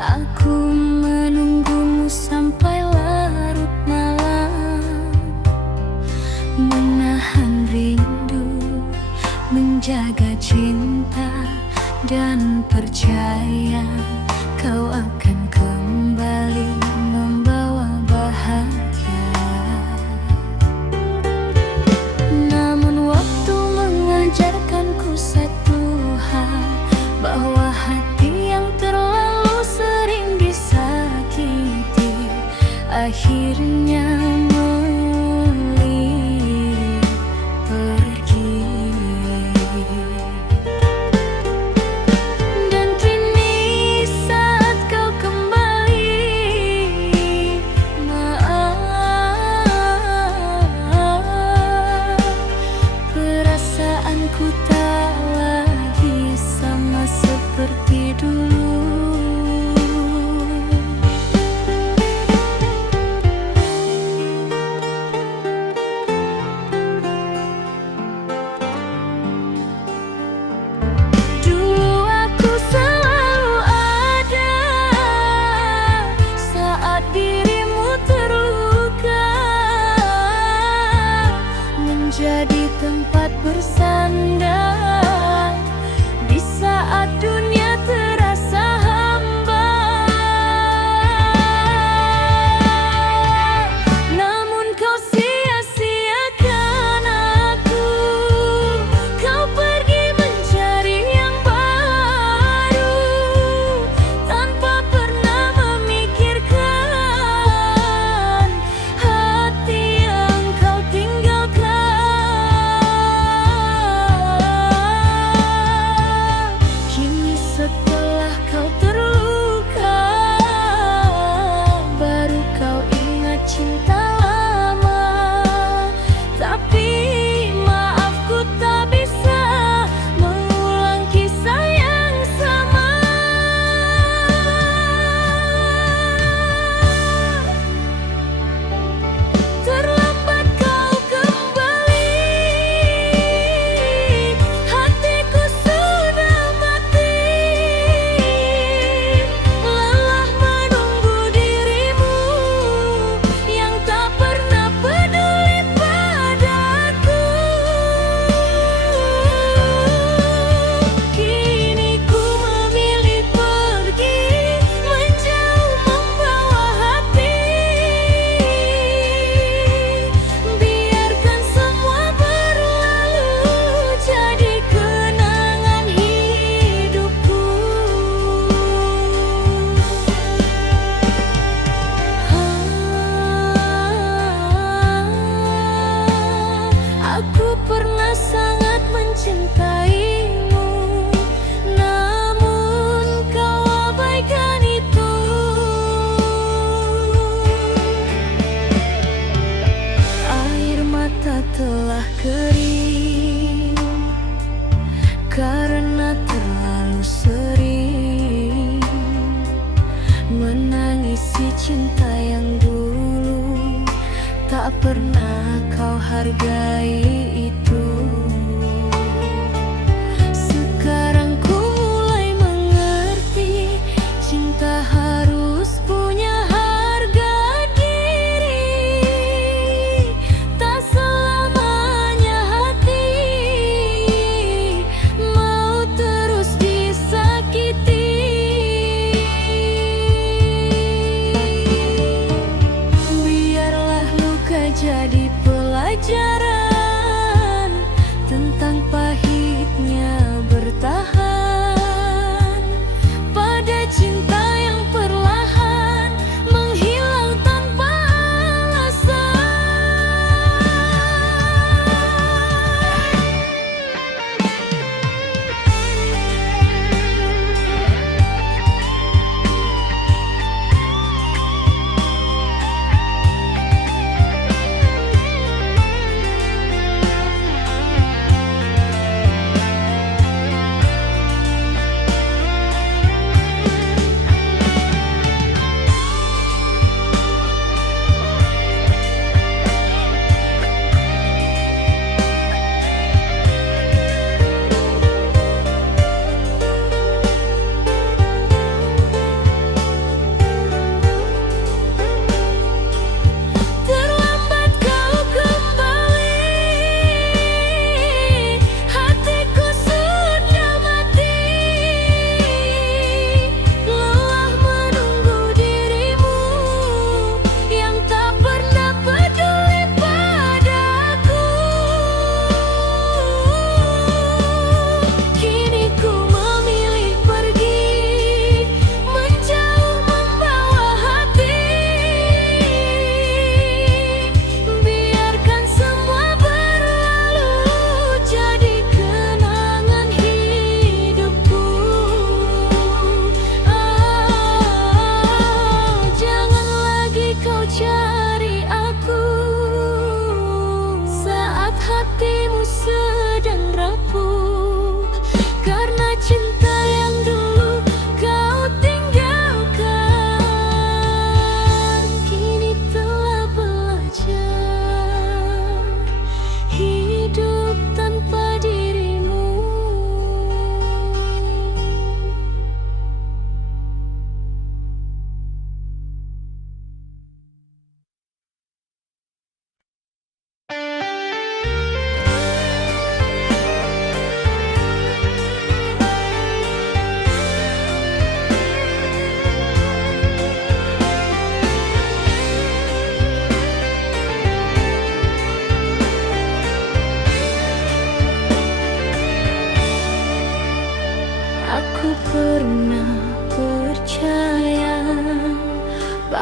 Aku menunggumu sampai larut malam, menahan rindu, menjaga cinta, dan percaya kau akan kembali membawa bahagia. Namun waktu mengajarkanku satu hal, bahwa hati yang terlalu sering disakiti akhirnya memilih pergi. Dan kini saat kau kembali, maaf, perasaanku tak lagi sama seperti dulu. Dulu aku selalu ada saat dirimu terluka, menjadi tempat bersandar di saat dunia terasa hamba. Namun kau sia-siakan aku, kau pergi mencari yang baru, tanpa pernah memikirkan hati yang kau tinggalkan. Kini setelah kau terluka, baru kau ingat cinta lama. Tapi maafku tak bisa mengulang kisah yang sama. Terlambat kau kembali, hatiku sudah mati, lelah menunggu dirimu yang tak pernah peduli padaku. Kini ku memilih pergi, menjauh membawa hati. Biarkan semua berlalu, jadi kenangan hidupku. Aku pernah sangat mencintaimu, namun kau abaikan itu. Air mata telah kering karena terlalu sering menangisi cinta yang dulu tak pernah kau hargai itu. Sekarang ku mulai mengerti, cinta harus punya harga diri. Tak selamanya hati mau terus disakiti. Biarlah luka jadi pelajaran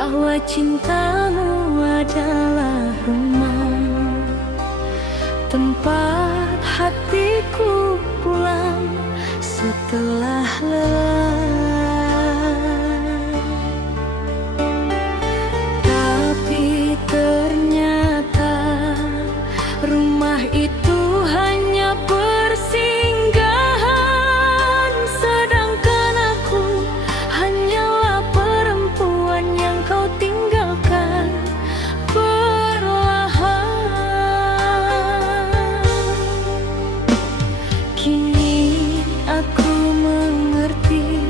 bahwa cintamu adalah rumah, tempat hatiku pulang setelah lelah. Tapi ternyata rumah itu hanya persinggahan, sedangkan aku hanyalah perempuan yang kau tinggalkan perlahan. Kini aku mengerti,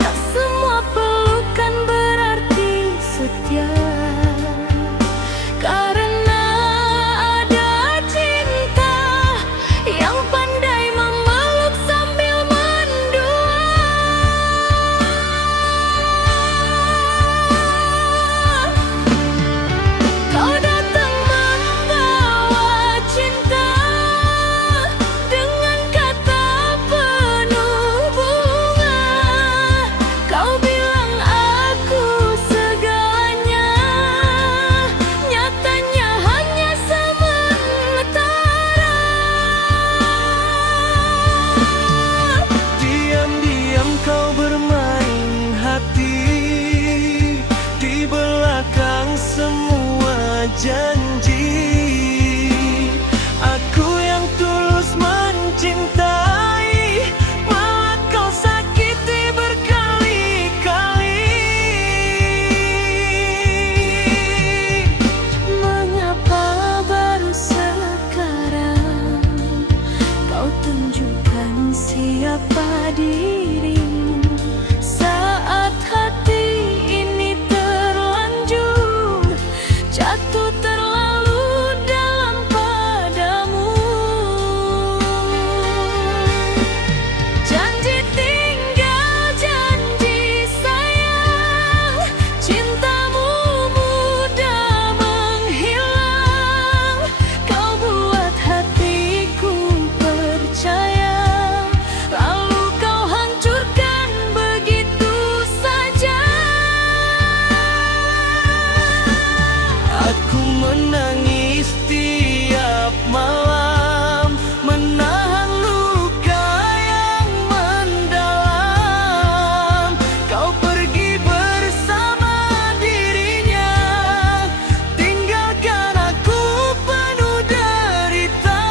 tak semua pelukan berarti setia. Karena ada cinta yang pandai memeluk sambil mendua. Kau datang membawa cinta dengan kata penuh bunga. Kau bilang aku segalanya, nyatanya hanya sementara. Diam-diam kau bermain hati di belakang semua janji. Aku yang tulus mencintai, malah kau sakiti berkali-kali. Mengapa baru sekarang kau tunjukkan siapa dirimu, saat hati ini terlanjur jatuh terlalu dalam padamu. Janji tinggal janji sayang, cintamu mudah menghilang. Kau buat hatiku percaya, lalu kau hancurkan begitu saja. Aku menangis tiap malam, menahan luka yang mendalam. Kau pergi bersama dirinya, tinggalkan aku penuh derita.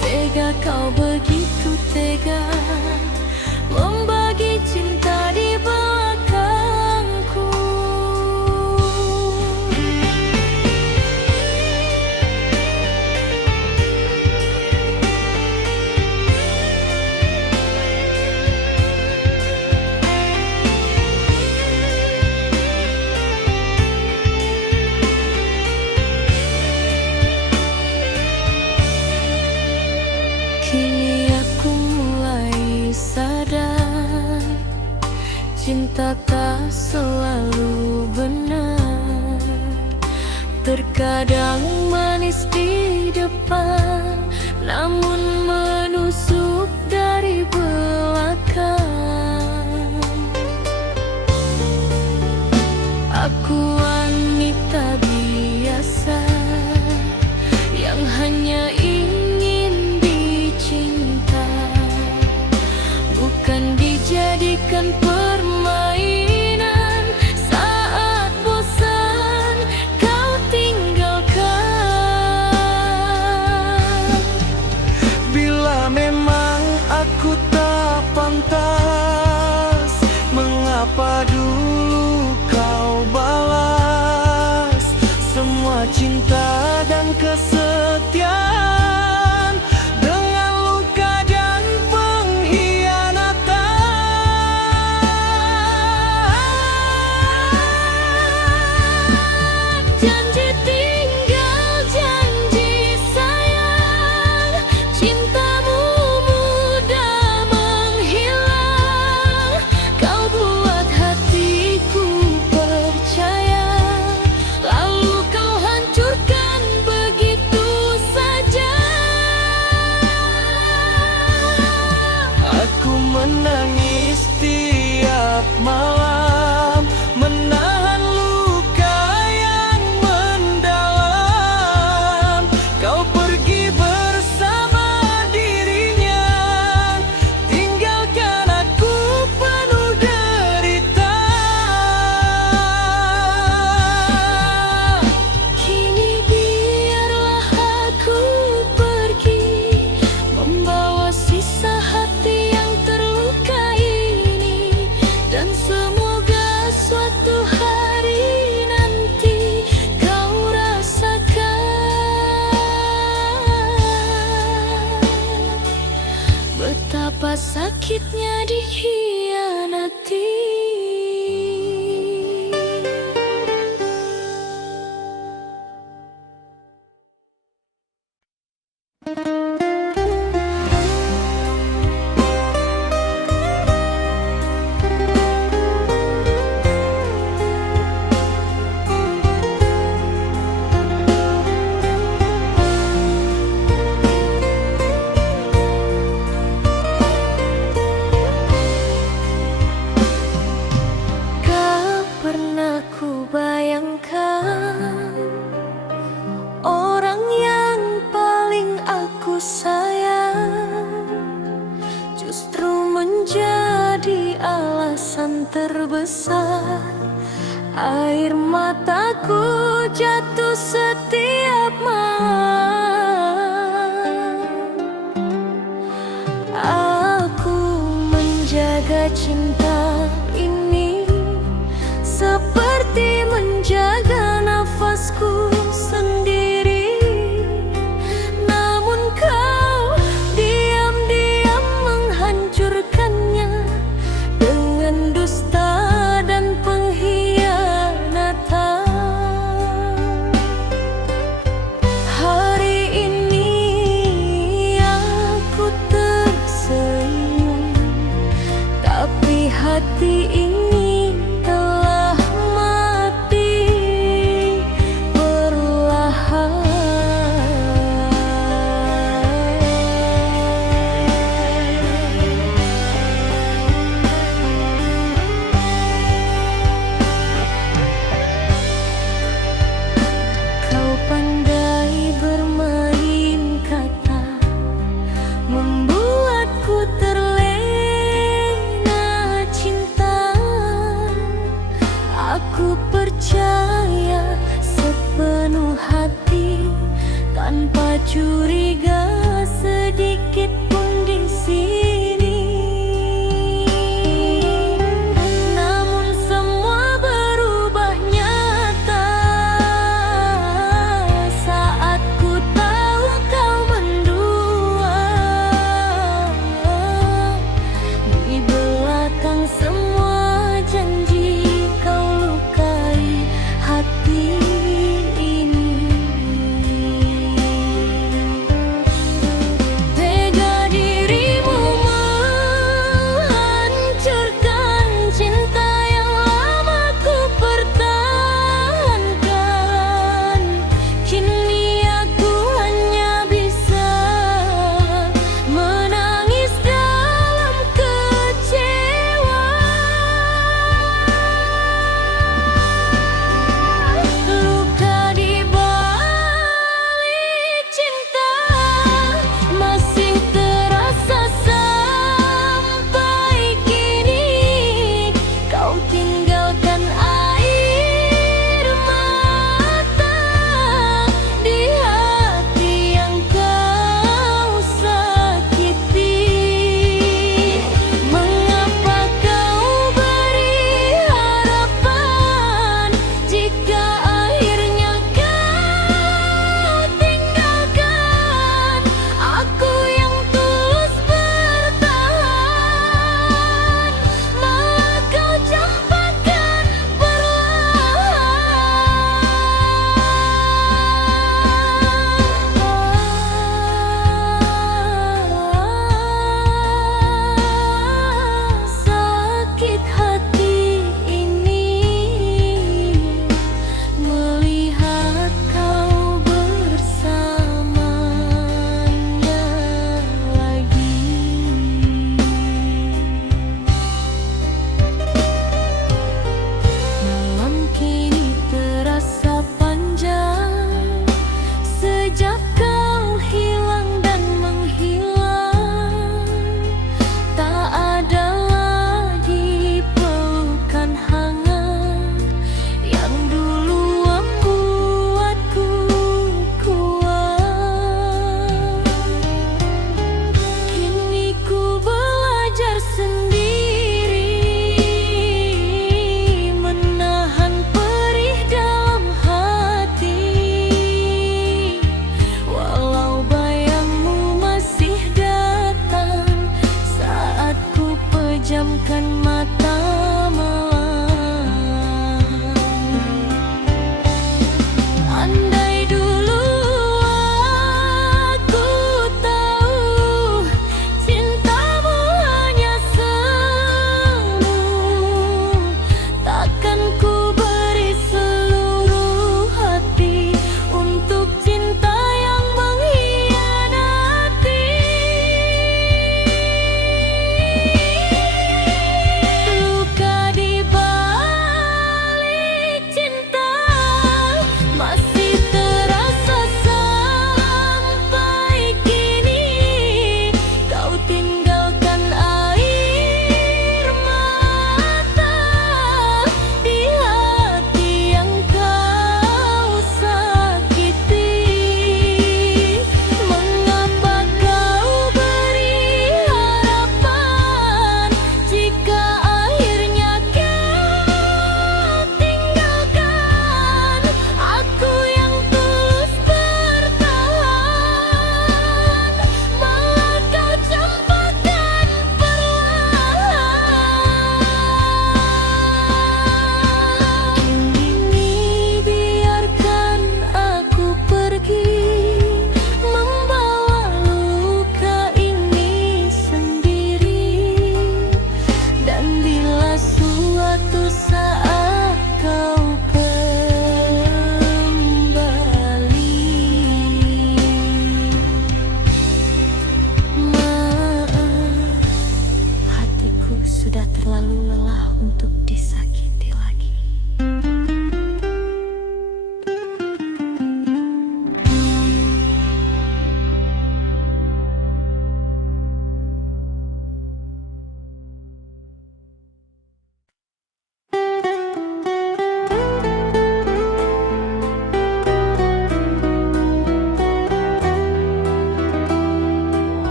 Tega kau, begitu tega membagi cinta di belakangku. Kini aku mulai sadar, cinta tak selalu benar. Terkadang manis di depan, namun menusuk dari belakang. Aku wanita biasa yang hanya ingin dicinta, bukan dijadikan permainan. Saat bosan kau tinggalkan. Bila memang aku tak pantas, mengapa dulu kau balas semua cinta dan kesetiaan? mataku jatuh setiap malam. Aku menjaga cinta ini seperti menjaga nafasku sendiri. Namun kau diam-diam menghancurkannya dengan dusta dan pengkhianatan. Hari ini aku tersenyum, tapi hati ini telah mati perlahan. Kau pandai bermain kata, membuatku terlena cinta. Aku percaya sepenuh hati, tanpa curiga sedikit pun di sini. Namun semua berubah nyata saat ku tahu kau mendua. Di belakang semua janji kau lukai hati ini. Tega dirimu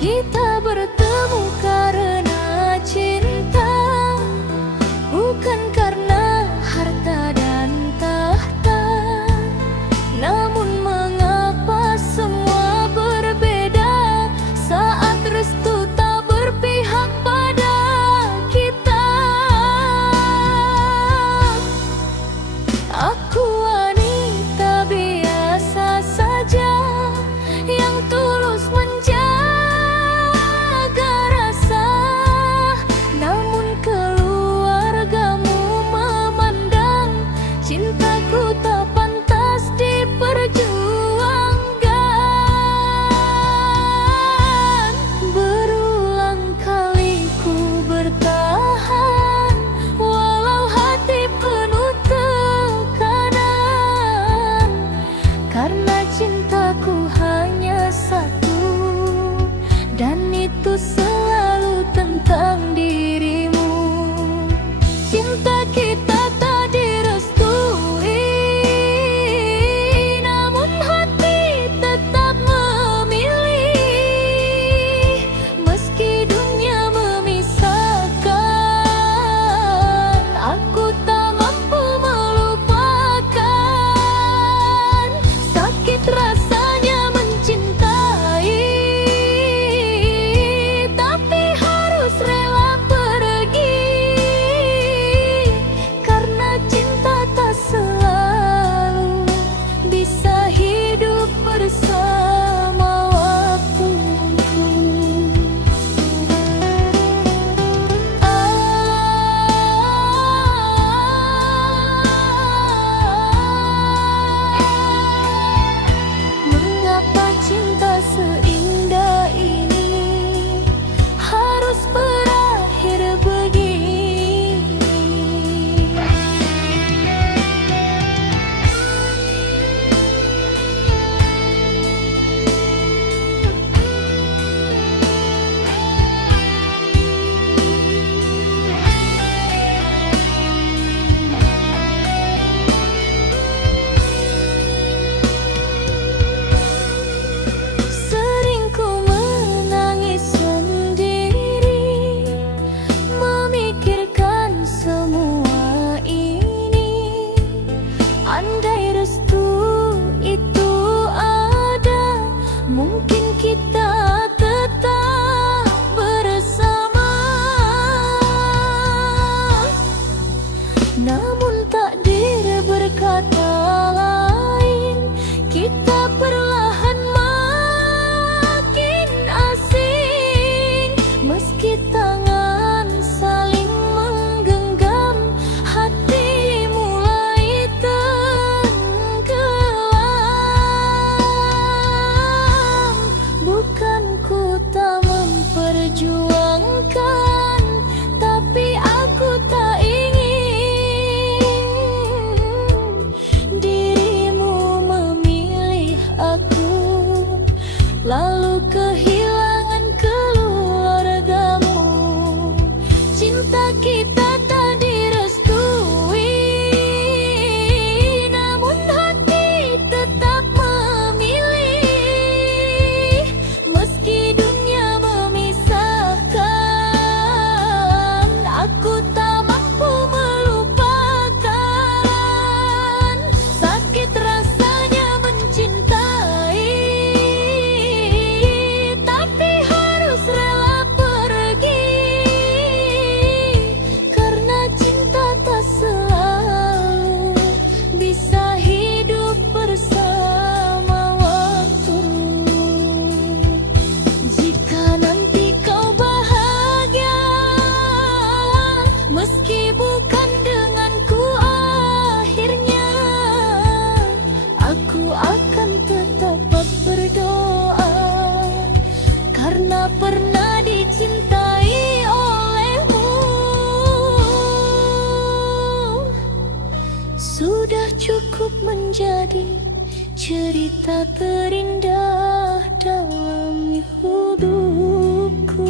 Kita bertemu karena cinta, bukan karena harta dan tahta. Namun mengapa semua berbeda saat restu tak berpihak pada kita? Aku wanita biasa saja yang tulus menjaga rasa, namun keluargamu memandang cintaku tak pantas diperjuangkan. Berulang kali ku bertahan walau hati penuh tekanan, karena cintaku hanya satu, dan itu selalu tentang dirimu. Cinta kita tak direstui, namun hati tetap memilih. Meski dunia memisahkan, aku tak mampu melupakan. Sakit rasanya mencintai, tapi harus rela pergi, karena cinta tak selalu bisa hidup bersama waktu. Mengapa cinta seindah ini harus berakhir begini? Sering ku menangis sendiri, memikirkan semua ini. Andai restu itu ada, mungkin kita tetap bersama. Namun takdir berkata lain, kita perlahan makin asing. Meski tangan saling menggenggam, hati mulai tenggelam. Bukan ku tak memperjuangkan, tapi aku tak ingin dirimu memilih aku, lalu kehilangan keluargamu. Cinta kita tak direstui, namun hati tetap memilih. Meski dunia memisahkan, aku tak mampu melupakan. Sakit rasanya mencintai, tapi harus rela pergi, karena cinta tak selalu bisa hidup bersama waktu. Jika nanti kau bahagia, meski bukan denganku akhirnya, aku akan tetap berdoa, karena pernah dicintai olehmu. Sudah cukup menjadi cerita terindah dalam hidupku.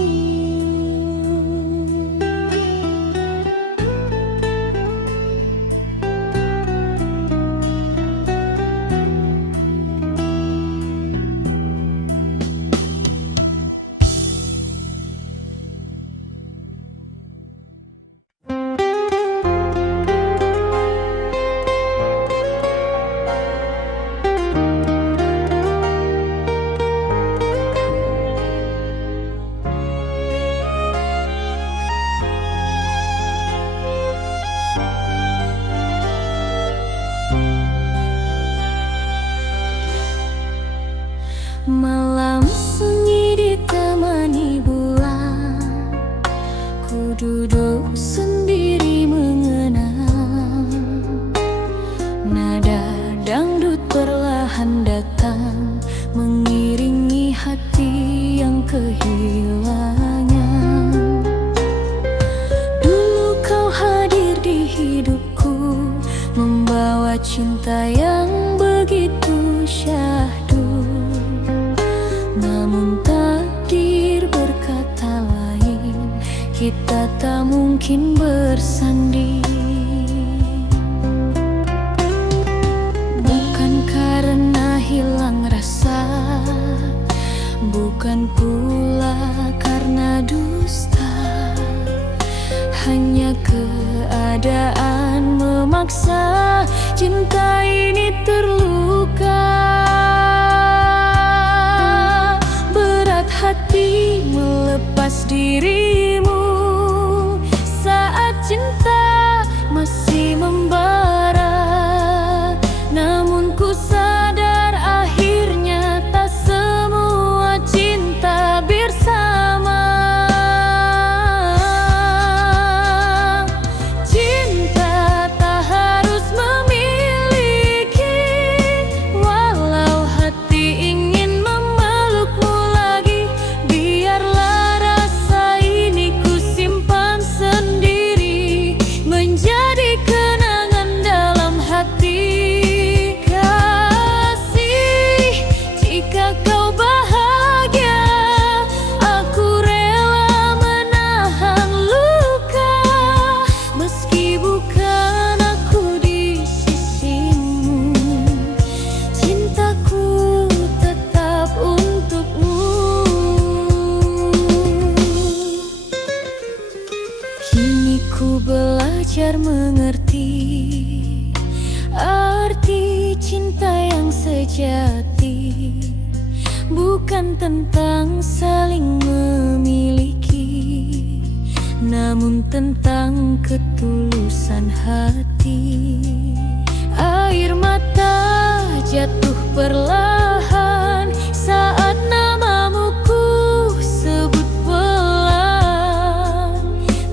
cinta yang begitu syahdu. Namun takdir berkata lain, kita tak mungkin bersanding. Bukan karena hilang rasa, bukan pula karena dusta, hanya keadaan memaksa cinta ini terluka. Berat hati melepas dirimu saat cinta masih membara. Namun ku sadar akhirnya tak semua cinta bersama. Cinta tak harus memiliki, walau hati ingin memelukmu lagi. Biarlah rasa ini ku simpan sendiri, menjadi kenangan dalam hati. Kasih, jika kau bahagia, aku rela menahan luka. Meski bukan aku di sisimu, cintaku tetap untukmu. Kini ku belajar mengerti arti cinta yang sejati, bukan tentang saling memiliki, namun tentang ketulusan hati. Air mata jatuh perlahan saat namamu ku sebut pelan.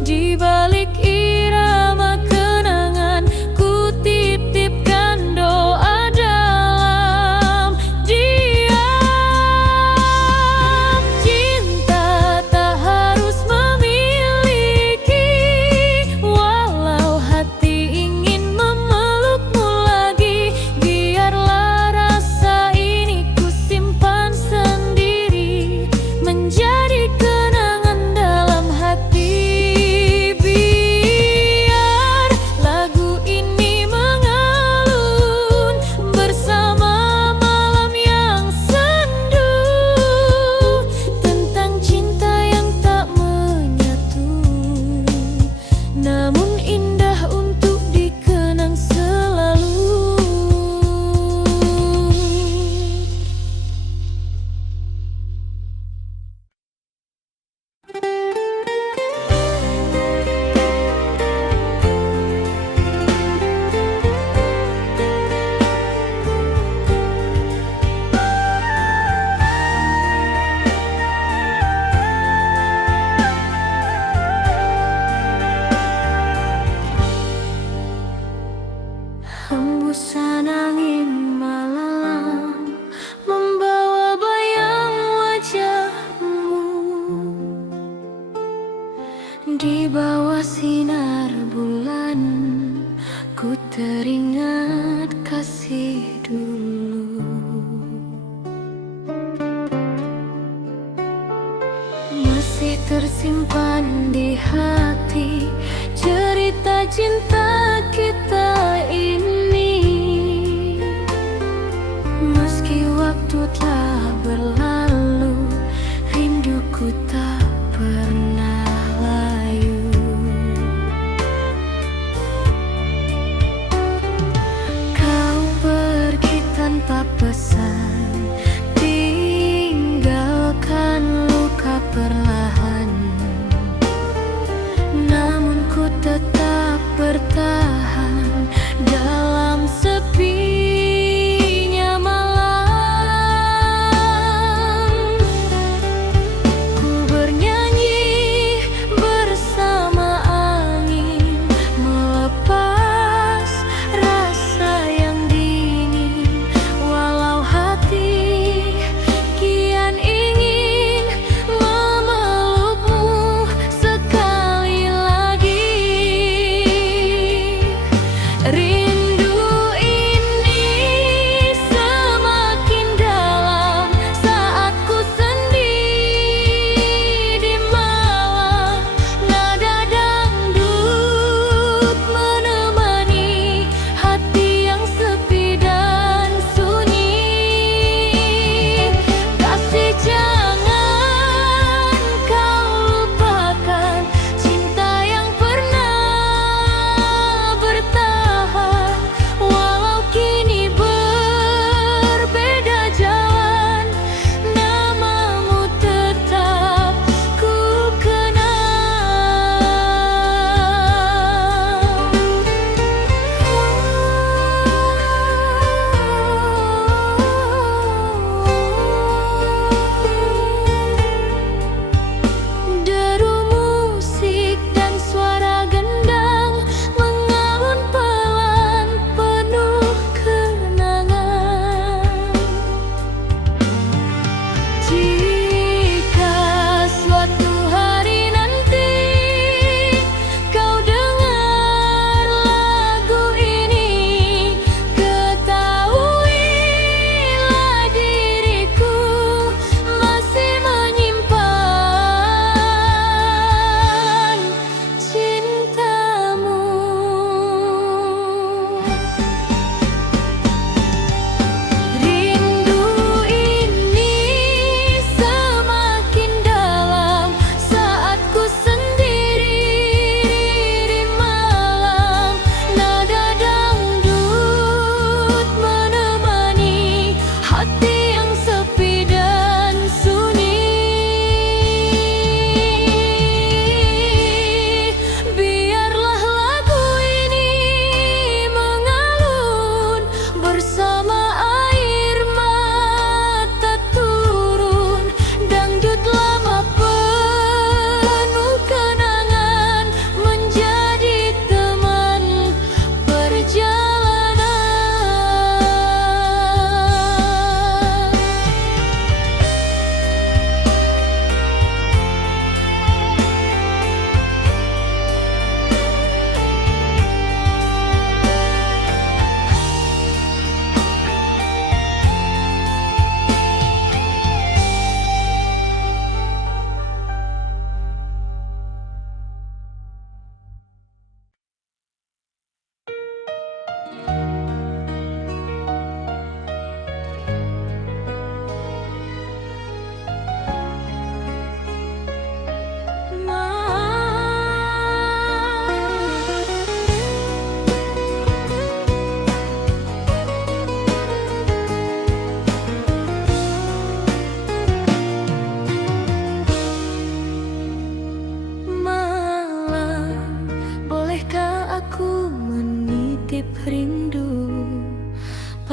Di balik irama kenangan, ku titipkan doa dalam diam. Cinta tak harus memiliki, walau hati ingin memelukmu lagi. Biarlah rasa ini ku simpan sendiri, menjadi kenangan dalam hati. Biar lagu ini mengalun bersama malam yang sendu, tentang cinta yang tak menyatu, namun indah untuk dikenang selalu. Hembusan angin malam membawa bayang wajahmu. Di bawah sinar bulan, ku teringat kasih dulu. Masih tersimpan di hati cerita cinta kita ini. Meski waktu telah berlalu, rinduku tak pernah layu. Kau pergi tanpa pesan, tinggalkan luka perlahan. Namun ku tetap bertahan dalam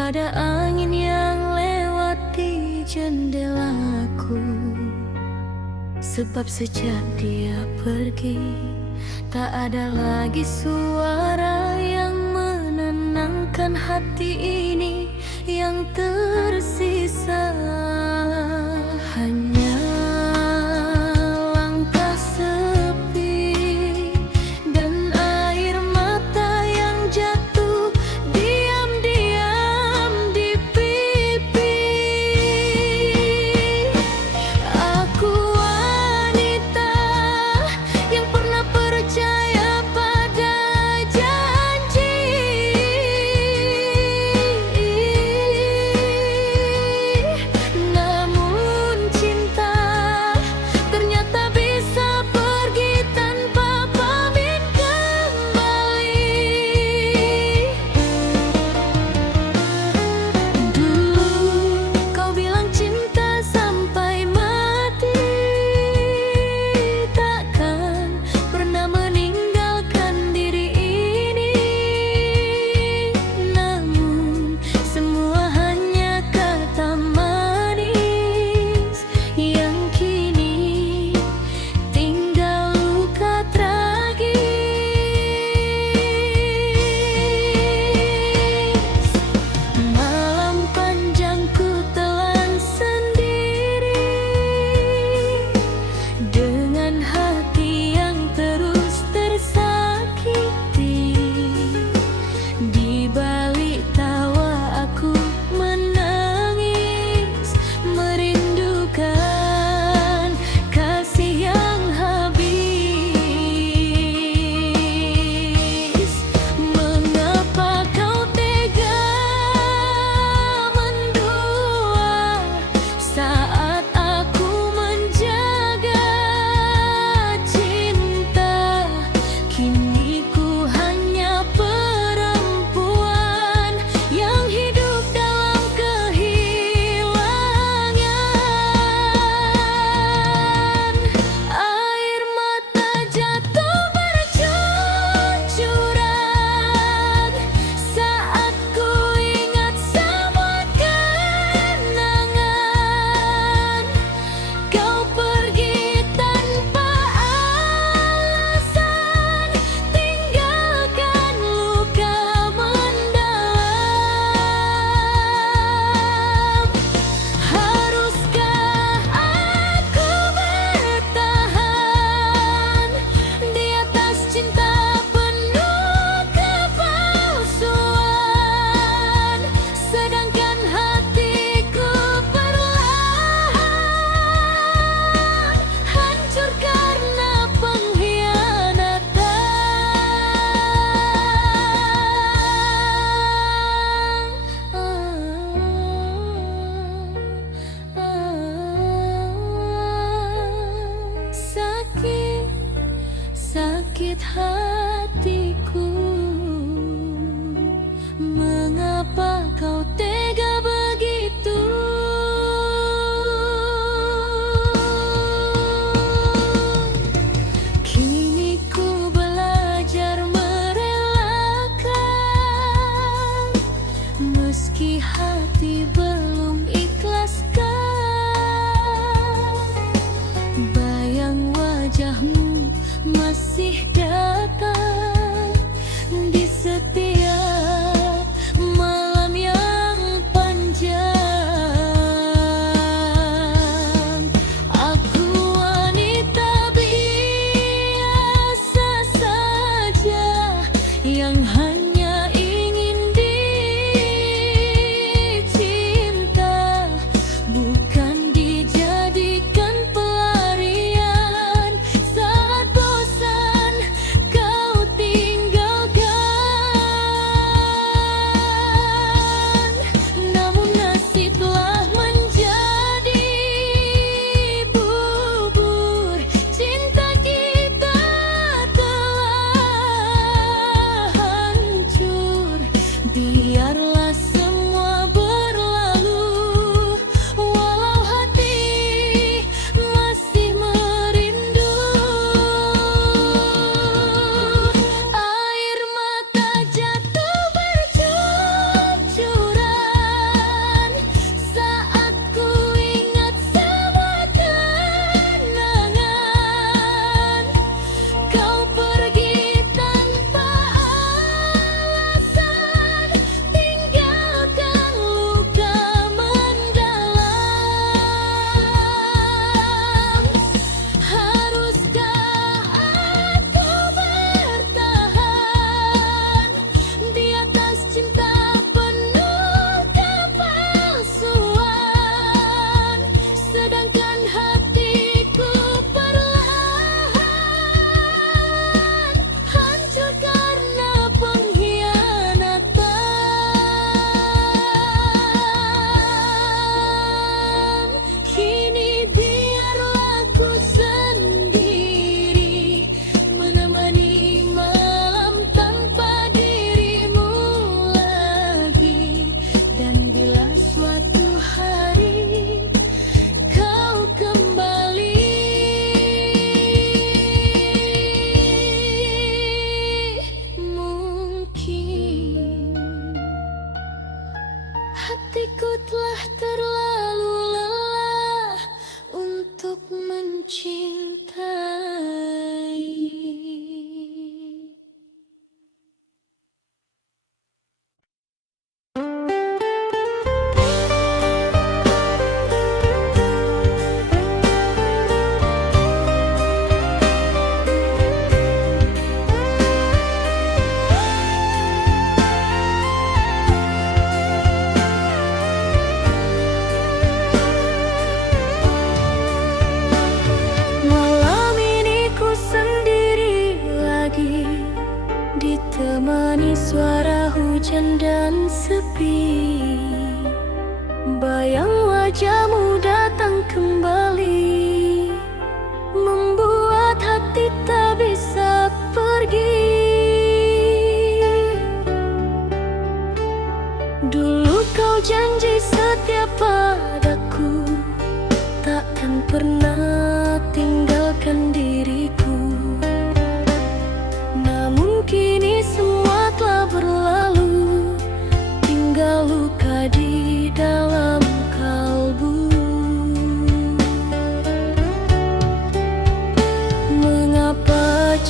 pada angin yang lewat di jendelaku. Sebab sejak dia pergi, tak ada lagi suara yang menenangkan hati ini yang tersisa. Hanya langkah sepi dan air mata yang jatuh diam-diam di pipi. Aku wanita yang pernah percaya pada janji, namun cinta ternyata bisa pergi tanpa pamit kembali. Dulu kau bilang cinta sampai mati, takkan pernah meninggalkan diri ini. Namun semua hanya kata manis yang kini tinggal luka tragis. Malam panjang ku telan sendiri dengan hati yang terus tersakiti. Di balik tawa aku menangis, merindukan kasih yang habis. Mengapa kau tega mendua saat aku menjaga cinta? Kini ku hanya perempuan yang hidup dalam kehilangan. Air mata jatuh bercucuran saat ku ingat semua kenangan. Kau pergi tanpa alasan, tinggalkan luka mendalam. Haruskah aku bertahan di atas cinta penuh kepalsuan, sedangkan hatiku perlahan hancur karena pengkhianatan. Sakit, sakit hatiku. Mengapa kau tega begitu? Kini ku belajar merelakan, meski hati belum ikhlaskan. Bayang wajahmu masih datang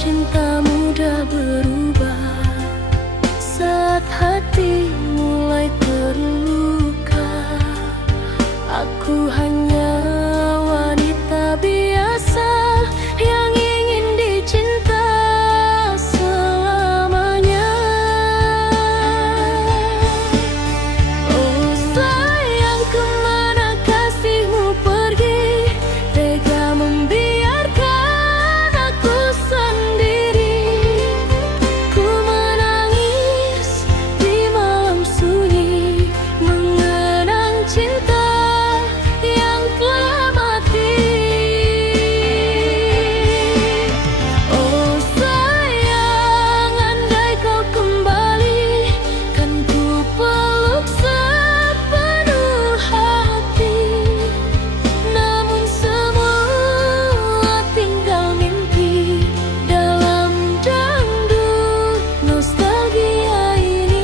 cinta mudah berubah saat hati mulai terluka. Aku hanya wanita biasa yang ingin dicinta selamanya. Oh sayang, kemana kasihmu pergi? Tega membiarkan aku sendiri. Ku menangis di malam sunyi, mengenang cinta yang telah mati. Oh sayang, andai kau kembali, kan ku peluk sepenuh hati. Namun semua tinggal mimpi dalam dangdut nostalgia ini.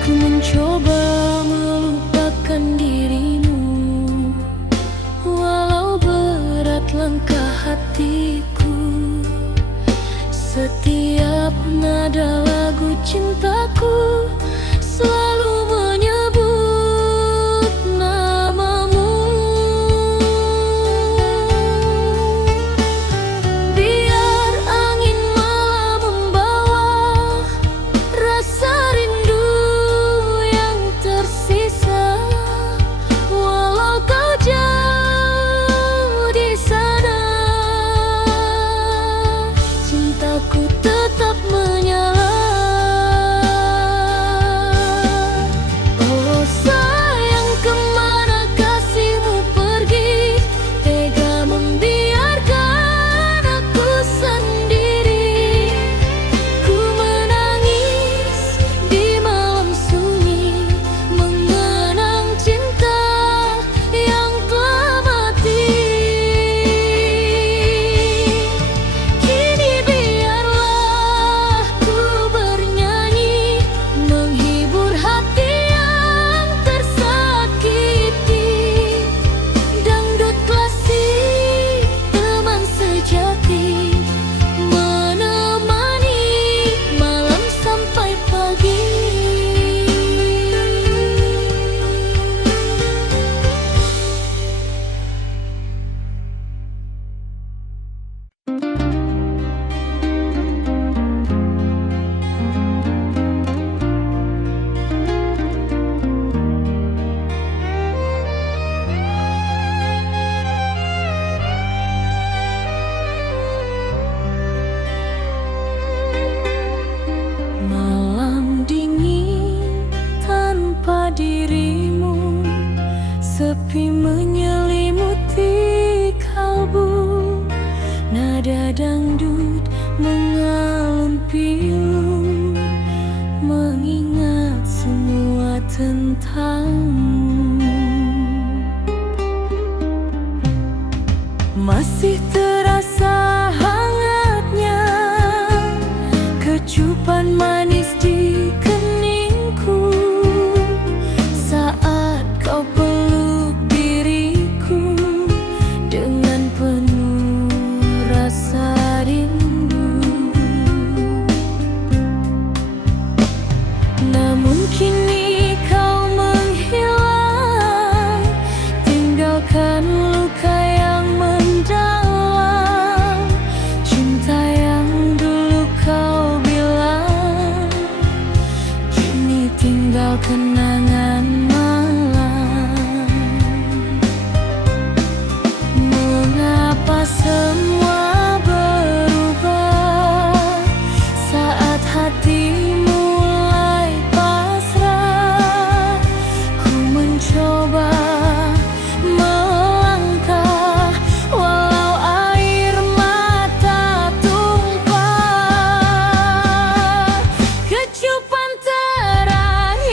Ku mencoba melupakan dirimu, walau berat langkah hatiku. Setiap nada lagu cintaku selalu menyebut namamu. Biar angin malam membawa rasa rindu yang tersisa, walau kau jauh di sana, cintaku tetap menyala. Oh sayang, kemana kasihmu pergi? Tega membiarkan aku sendiri. Ku menangis di malam sunyi, mengenang cinta yang telah mati. Kini biarlah ku bernyanyi, menghibur hati yang tersakiti. Dangdut klasik, teman sejati, menemani malam sampai pagi. Malam dingin tanpa dirimu, sepi menyelimuti kalbu. Nada dangdut mengalun pilu, mengingat semua tentangmu. Masih terasa hangatnya kecupan manis di keningku saat kau peluk diriku dengan penuh rasa rindu. Namun kini kau menghilang, tinggalkan luka yang mendalam. Cinta yang dulu kau bilang, kini tinggal kenangan malam. Mengapa semua berubah saat hati mulai pasrah? Ku mencoba melangkah, walau air mata tumpah. Kecupan terakhir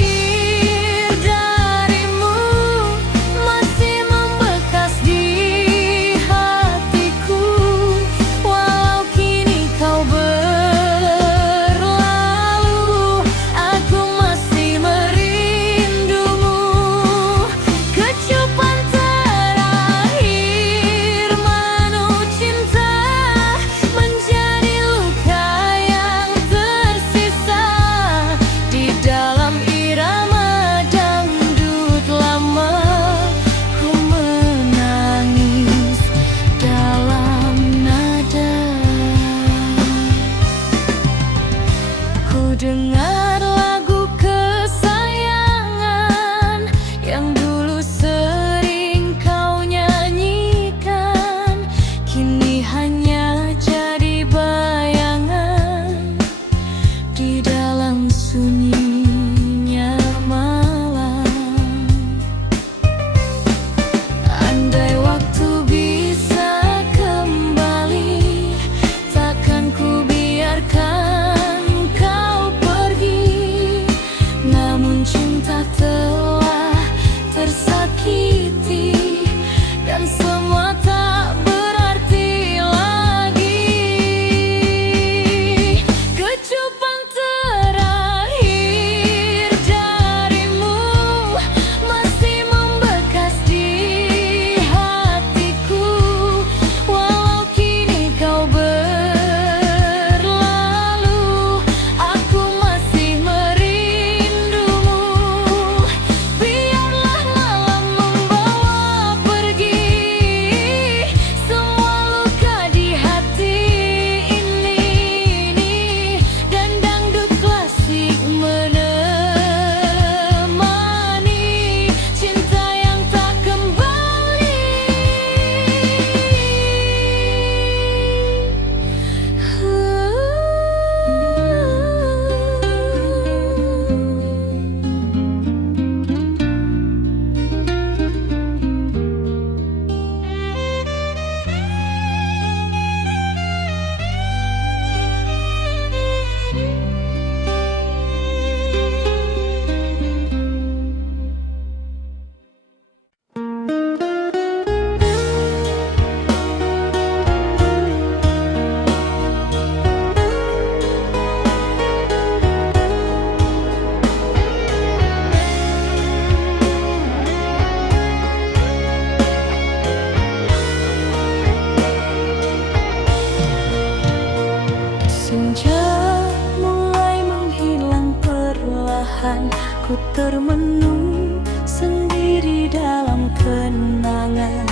termenung sendiri dalam kenangan.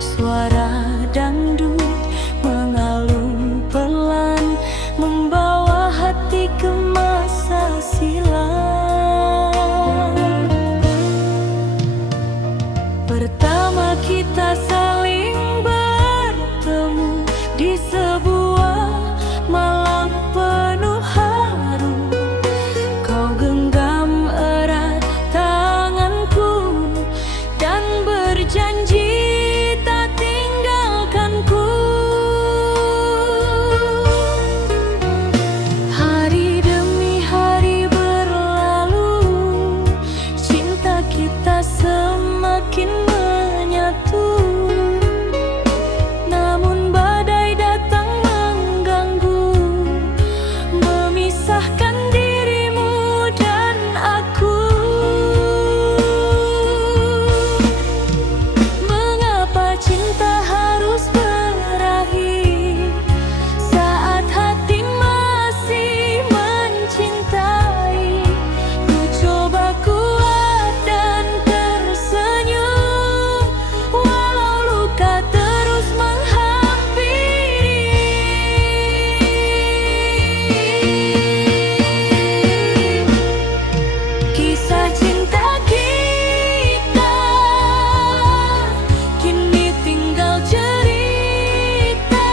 Suara dangdut mengalun pelan, membawa hati ke masa silam. Pertama kita saling bertemu di sebuah malam penuh haru. Kau genggam erat tanganku dan berjanji tak tinggalkanku. Hari demi hari berlalu, cinta kita semakin menyatu. Namun badai datang mengganggu, memisahkan dirimu dan aku. Mengapa cinta harus berakhir saat hati masih mencintai? Ku coba kuat dan tersenyum, walau luka terus menghampiri. Kisah cinta kita kini tinggal cerita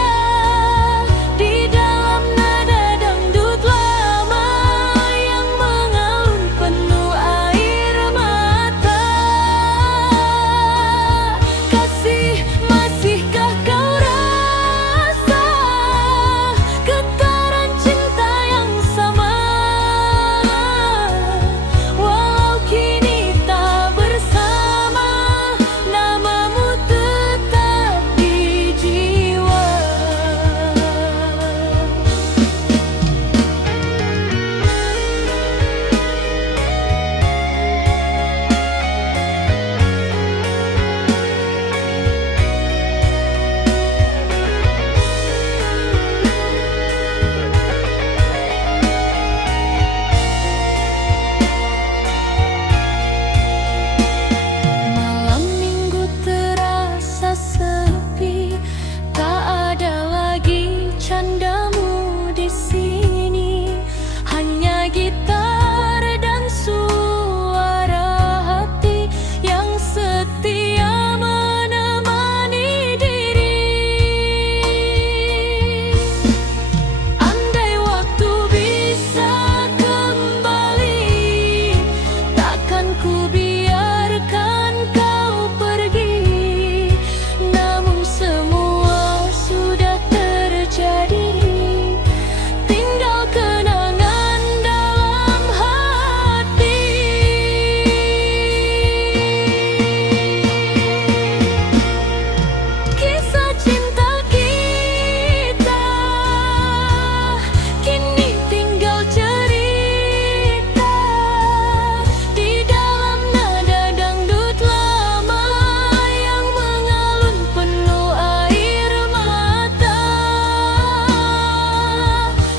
di dalam nada dangdut lama yang mengalun penuh air mata. Kasih, masihkah kau rasa getaran cinta yang sama? Walau kini tak bersama, namamu tetap di jiwa. Malam minggu terasa sepi, tak ada lagi candamu di sini. Hanya gitar dan suara hati yang setia menemani diri. Andai waktu bisa kembali, takkan ku biarkan kau pergi. Namun semua sudah terjadi, tinggal kenangan dalam hati. Kisah cinta kita kini tinggal cerita di dalam nada dangdut lama yang mengalun penuh air mata.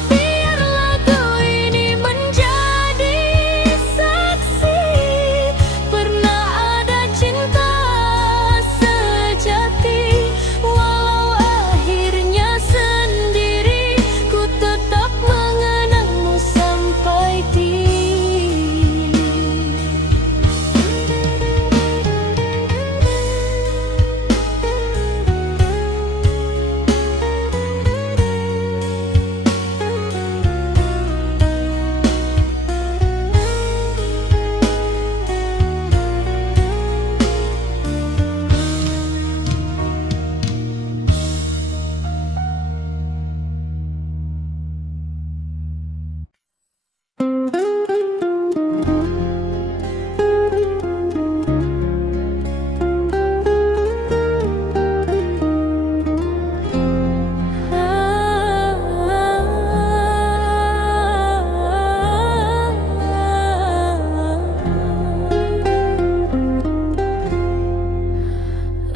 Biar lagu ini menjadi saksi, pernah ada cinta sejati. Walau akhirnya sendiri, ku tetap mengenangmu sampai tiada.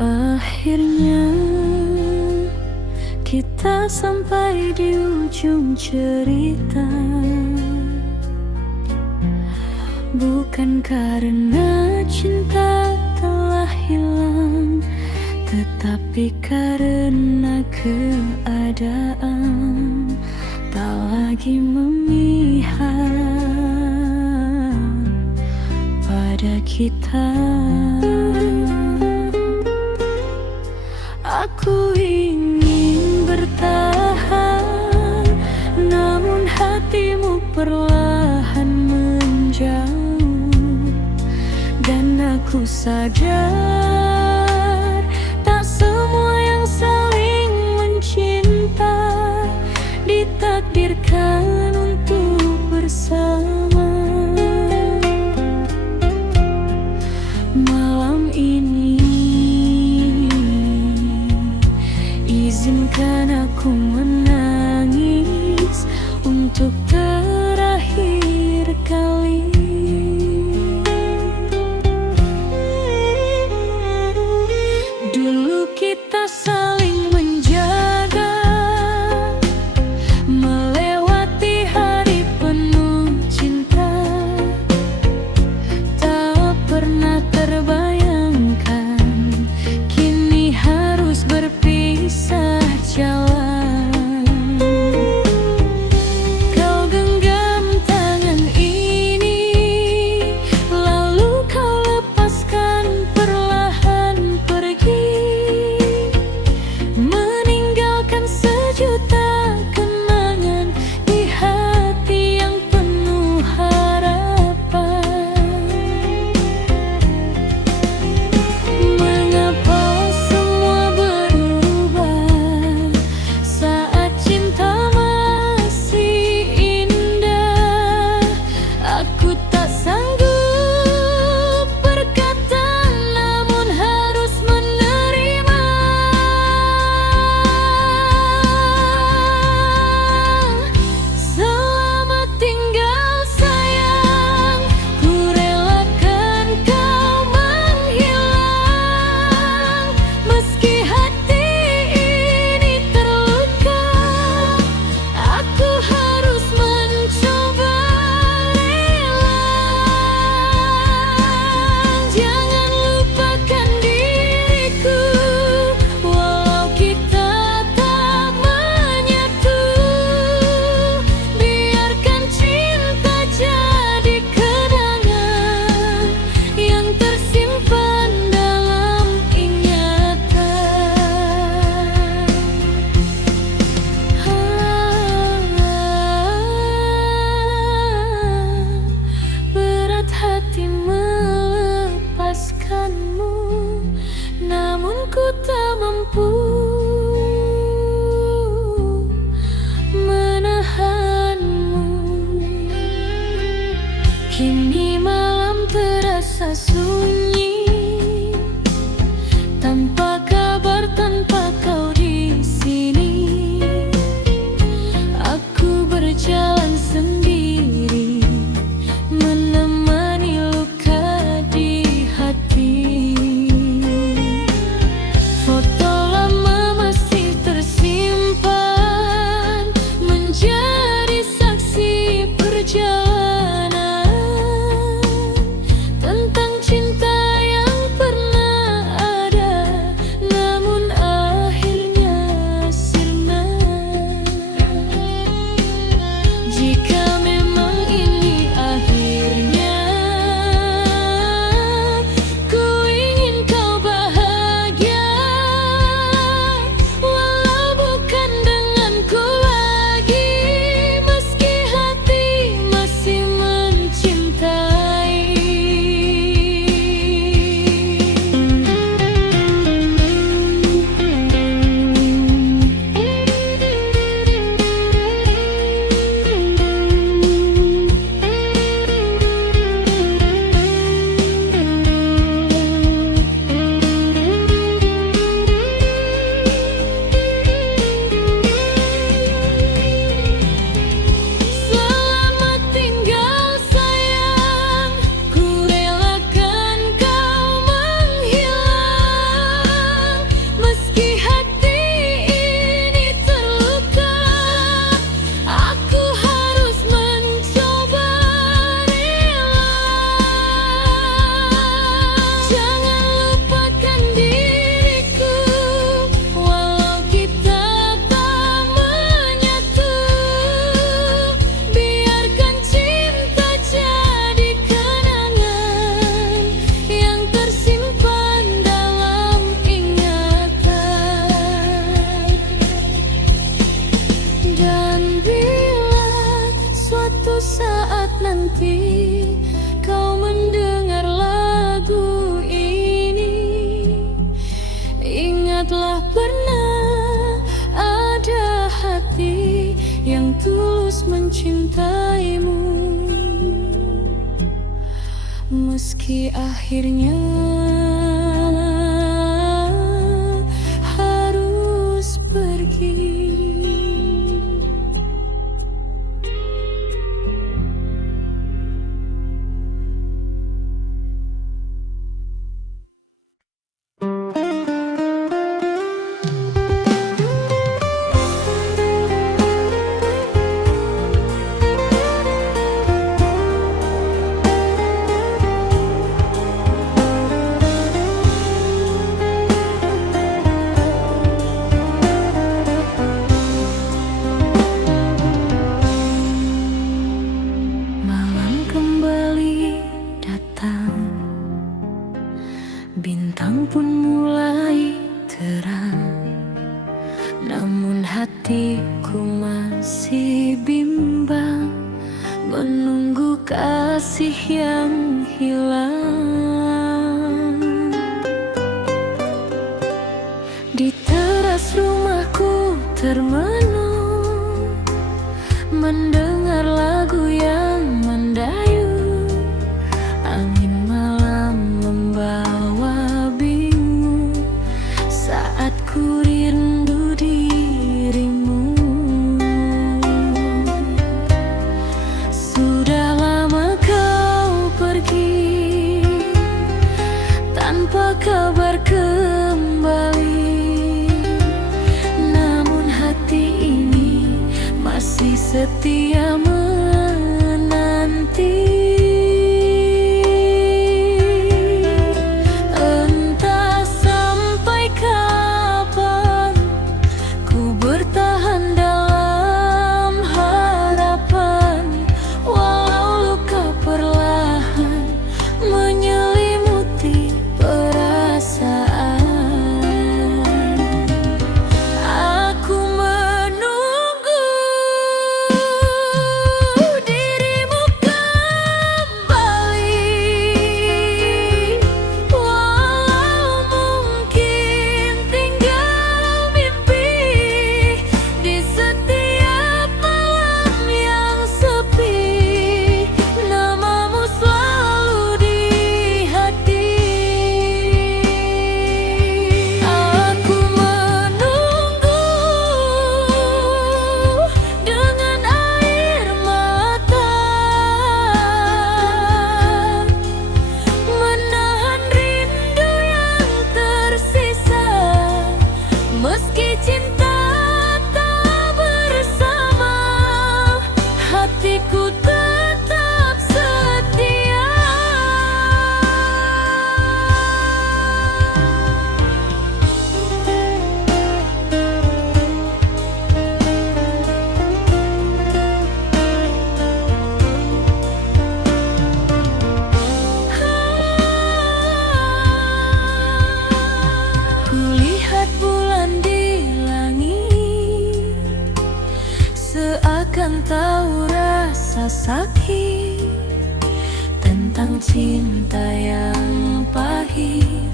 Akhirnya kita sampai di ujung cerita. Bukan Bukan karena cinta telah hilang, tetapi karena keadaan tak lagi memihak pada kita. Aku ingin bertahan, namun hatimu perlahan menjauh. Dan aku sadar, tak semua yang saling mencinta ditakdirkan untuk bersama. Malam ini izinkan aku menangis untuk terakhir kali. Dulu kita saling menjaga, melewati hari penuh cinta. Tak pernah terbayangkan kini harus berpisah jalan. Kau genggam tangan ini, lalu kau lepaskan perlahan pergi, meninggalkan sejuta kenangan di hati yang penuh harapan. Mengapa semua berubah saat cinta masih indah? Aku tak sanggup berkata, namun harus menerima. Selamat tinggal sayang, ku relakan kau menghilang. Meski hati ini terluka, aku harus mencoba lelang. Jangan lupakan diriku, walau kita tak menyatu. Biarkan cinta jadi kenangan yang tersimpan dalam ingatan. Berat hati melepaskanmu, namun ku tak mampu menahanmu. Kini malam terasa sunyi, tanpa kabar, tanpa kau di sini. Aku berjalan sendiri, menemani luka di hati. Foto lama masih tersimpan, menjadi saksi perjalanan tentang cinta meski akhirnya harus pergi. Bintang pun mulai terang, namun hatiku masih bimbang, menunggu kasih yang hilang. Di teras rumahku termenung, mendengar lagu yang mendayu. Angin malam membawa bingung saat ku rindu dirimu. Sudah lama kau pergi tanpa kabar kembali, namun hati ini masih setia menanti. Seakan tahu rasa sakit tentang cinta yang pahit,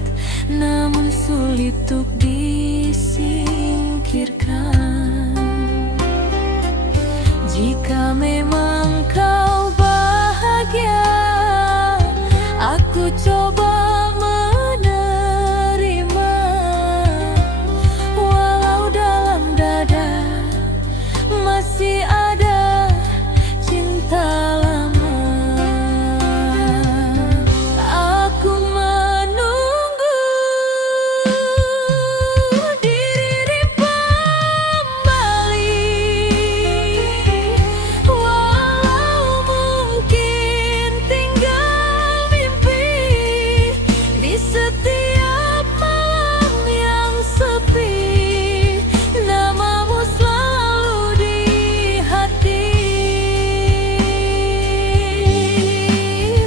namun sulit untuk disingkirkan. Jika memang kau bahagia, aku coba menerima, walau dalam dada masih ada cinta lama. Aku menunggu diri kembali, walau mungkin tinggal mimpi di setiap malam yang sepi. Namamu selalu di hati.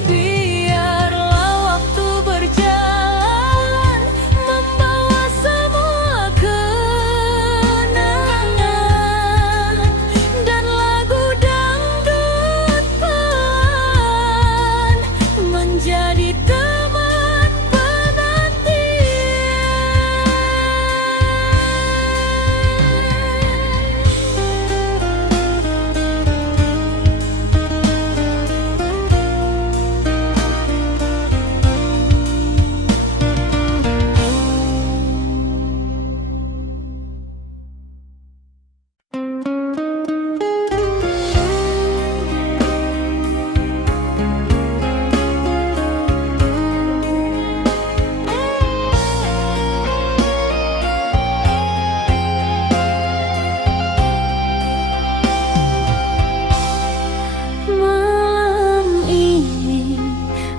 Biarlah waktu berjalan membawa semua kenangan, dan lagu dangdut pelan menjadi teman penantian.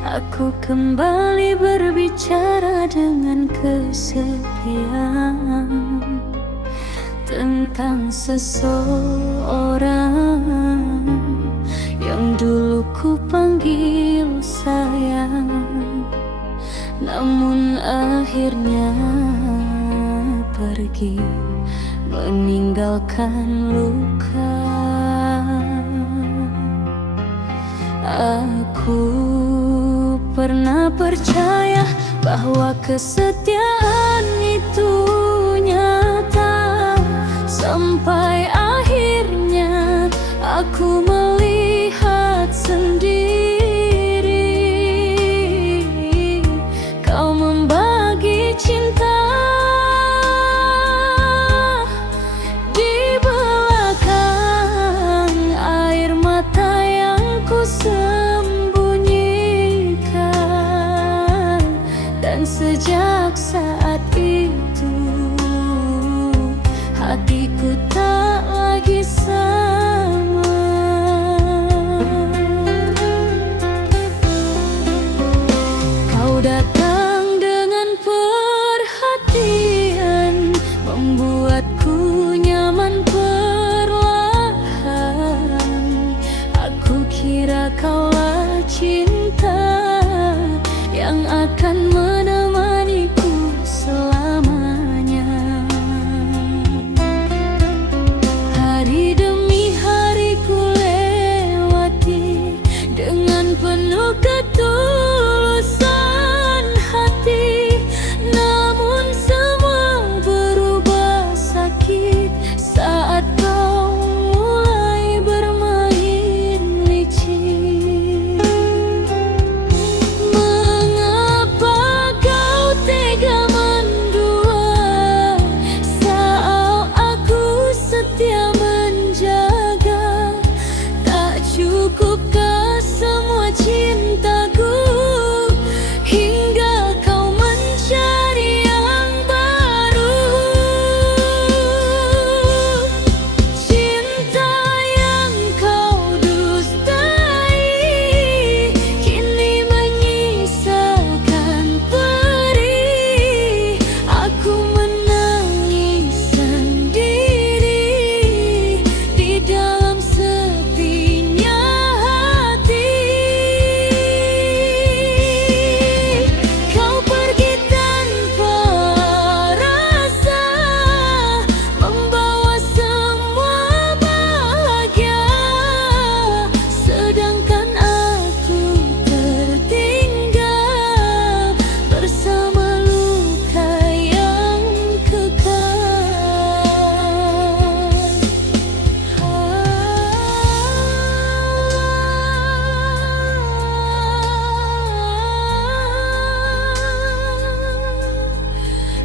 Aku kembali berbicara dengan kesepian tentang seseorang yang dulu ku panggil sayang, namun akhirnya pergi meninggalkan luka. Aku pernah percaya bahwa kesetiaan itu nyata, sampai akhirnya aku melihat sendiri kau membagi cinta di belakang air mata yang ku sembunyikan. Dan sejak saat itu hatiku tak lagi sama. Kau datang dengan perhatian, membuatku nyaman perlahan. Aku kira kaulah cinta yang akan menemaniku selamanya. Hari demi hari ku lewati dengan penuh ketulusan hati, namun semua berubah sakit saat kau mulai bermain licik. Mengapa kau tega mendua saat aku setia menjaga? Tak cukupkah semua cintaku hingga kau mencari yang baru? Cinta yang kau dustai kini menyisakan perih. Aku menangis sendiri di dalam sepinya hati. Kau pergi tanpa rasa, membawa semua bahagia, sedangkan aku tertinggal bersama luka yang kekal.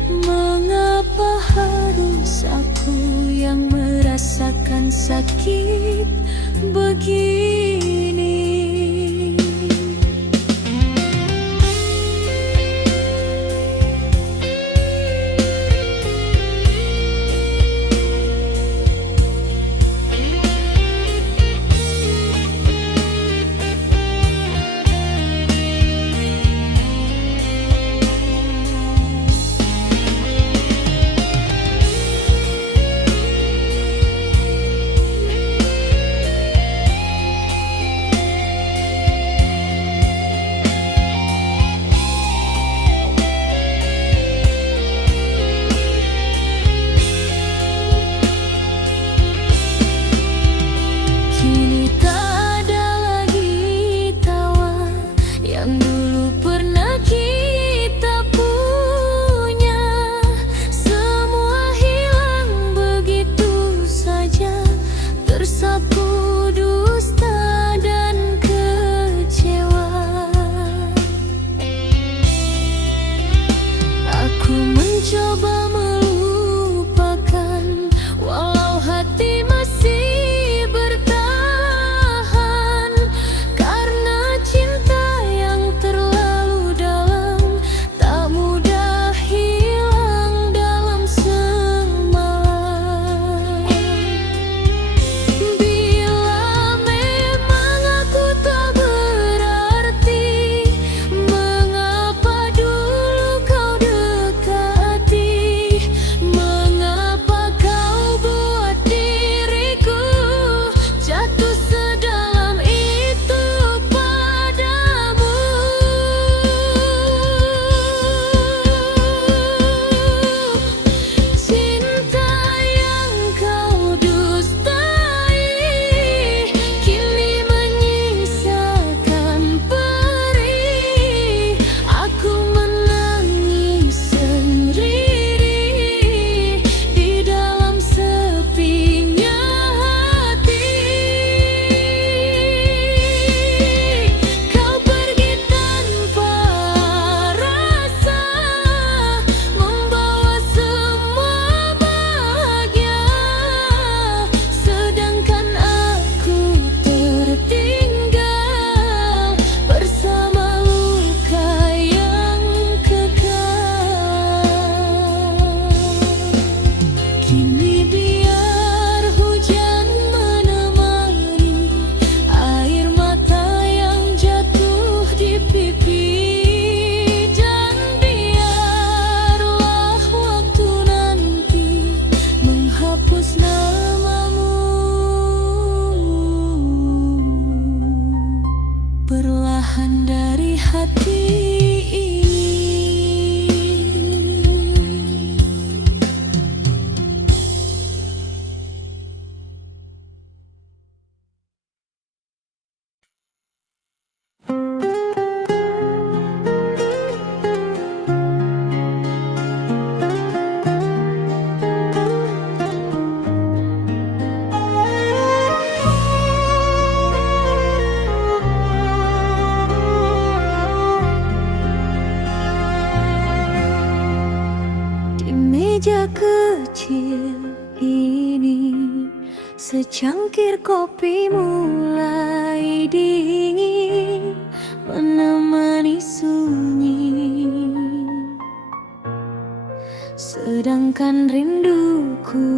Mengapa harus aku yang merasakan sakit begini? meja kecil ini, secangkir kopi mulai dingin menemani sunyi. Sedangkan rinduku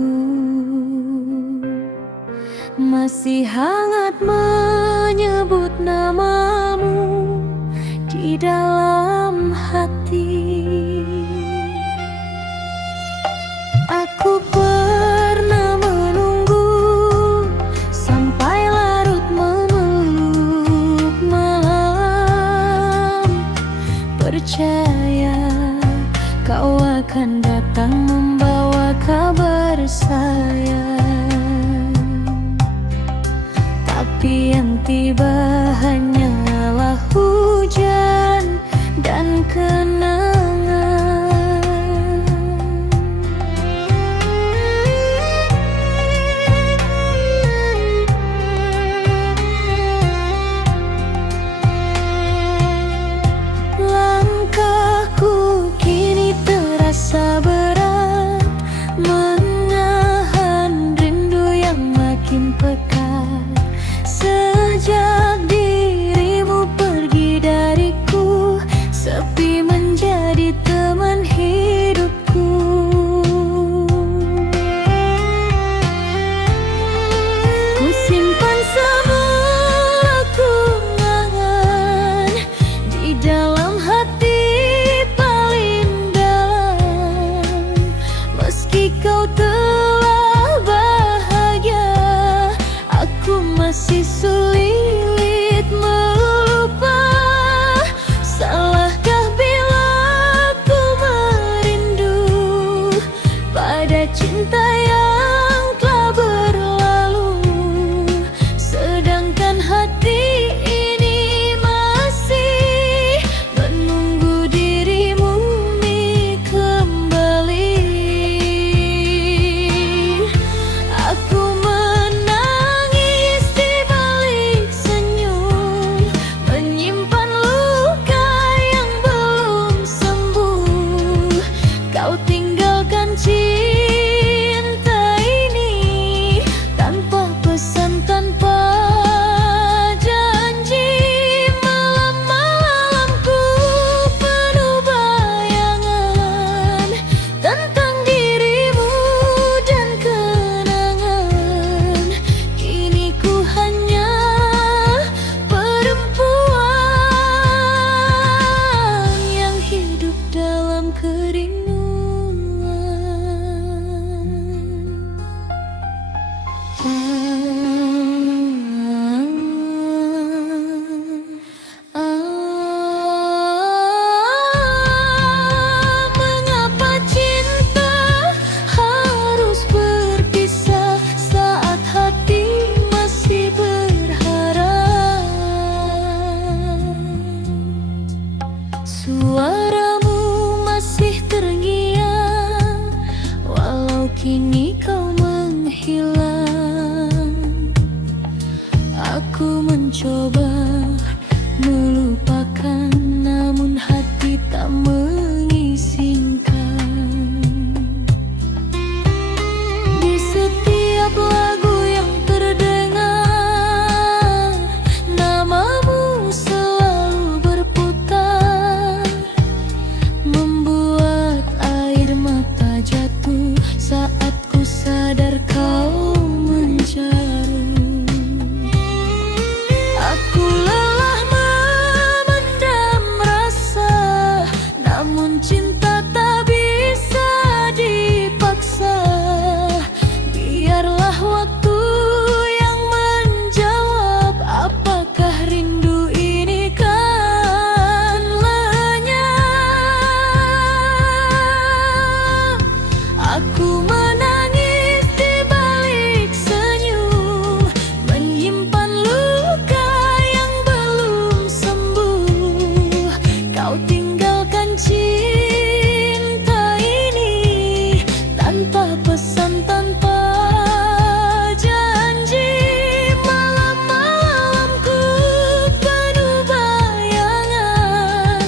masih hangat menyebut namamu di dalam hati. Aku pernah menunggu sampai larut memeluk malam, percaya kau akan datang membawa kabar sayang. Tapi yang tiba hanyalah hujan dan kenangan. Langkahku kini terasa berat, menahan rindu yang makin pekat. Sejak dirimu pergi dariku, sepi menjadi teman hidupku. Ku simpan semua kenangan di dalam hati paling dalam. Meski kau telah bahagia, aku masih sulit melupa. Salahkah bila ku merindu pada cinta yang telah berlalu, sedangkan hati ini masih menunggu dirimu kembali. Aku menangis di balik senyum, menyimpan luka yang belum sembuh. Kau tinggalkan cinta ini tanpa pesan, tanpa janji. Malam-malamku penuh bayangan tentang dirimu dan kenangan. Kini ku hanya perempuan yang hidup dalam kerinduan. Mengapa cinta harus berpisah saat hati masih berharap? Suaramu masih terngiang walau kini kau menghilang. Aku mencoba melupakan, namun hati tak mengizinkan. Di setiap lagu yang terdengar, namamu selalu berputar, membuat air mata jatuh saat ku sadar kau menjauh. Aku lelah memendam rasa, namun cinta tak bisa dipaksa. Biarlah waktu yang menjawab apakah rindu ini kan lenyap. Aku menangis di balik senyum, menyimpan luka yang belum sembuh. Kau tinggalkan cinta ini tanpa pesan, tanpa janji. Malam-malamku penuh bayangan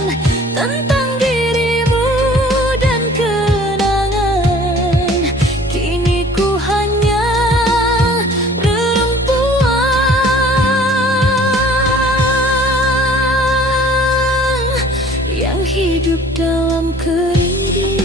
tentang dirimu dan kenangan. hidup dalam kering.